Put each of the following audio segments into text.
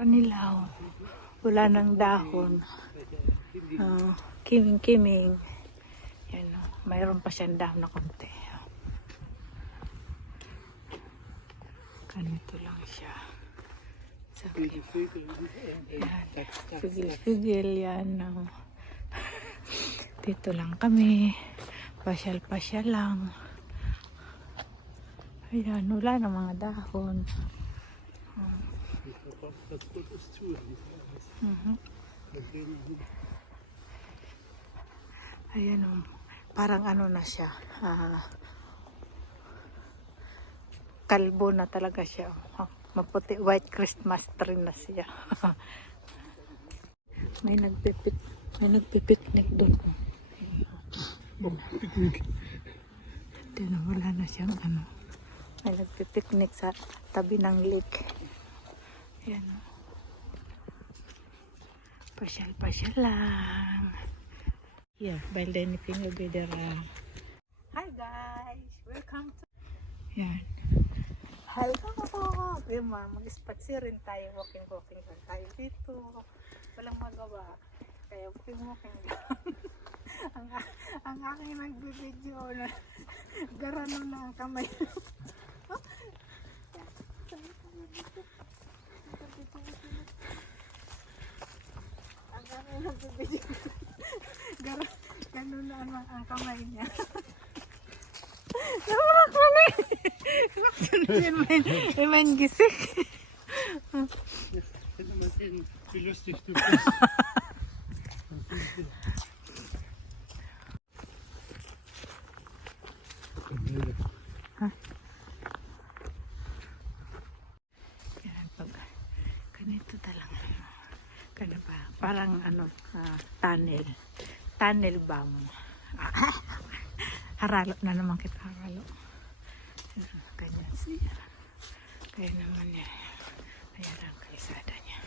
Nilaw. Wala ng dahon. Kiming-kiming. Yan, mayroon pa siyang dahon na konti. Ganito lang siya. Figil yan. Dito lang kami. Pasyal-pasyal lang. Ayan, wala na mga dahon. Ayan, parang ano na siya. Kalbo na talaga siya. Maputi, white Christmas tree na siya. may nagpipiknik doon. Picnic. Wala na siyang ano. May nagpipiknik sa tabi ng lake. Ayan. Pasyal-pasyal lang. Yeah, while anything will be there. Hi guys! Welcome to... Yan. Hello! Mag-spatsi rin tayo. Walking lang tayo dito. Walang magawa. Kaya walking lang. ang aking nagbibideo na garano na ang kamay. Ang aking nagbibideo. Ganun na ang kamay niya. Nawarak na na eh. Ich mein Gesicht. Hätte man sehen, wie lustig du bist. Ganito talaga. Parang ano, tunnel bomb. Haralo na naman kita, haralo. Ganyan siya. Kaya naman niya. Ayan ang kalsada niya.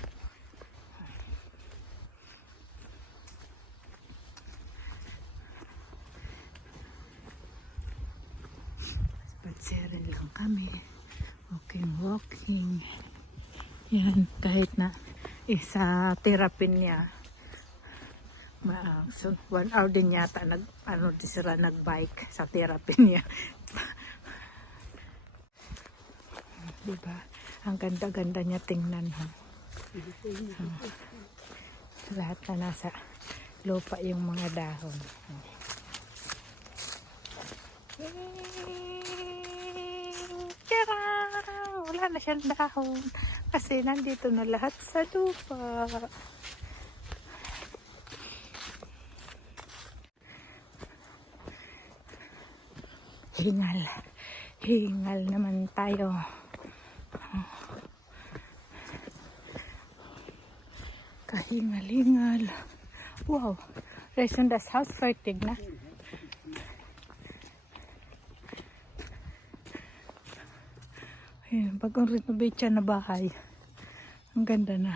Spatserin lang kami. Walking. Yan, kahit na isa therapy niya. 1 hour din yata nagbike sa therapy niya. Diba? Ang ganda-ganda niya tingnan. Lahat na nasa lupa yung mga dahon. Wala na siyang dahon kasi nandito na lahat sa lupa. Hingal naman tayo. Kahingal. Wow, reis in das Haus fertig na. Ayan, bagong renovate siya na bahay. Ang ganda na.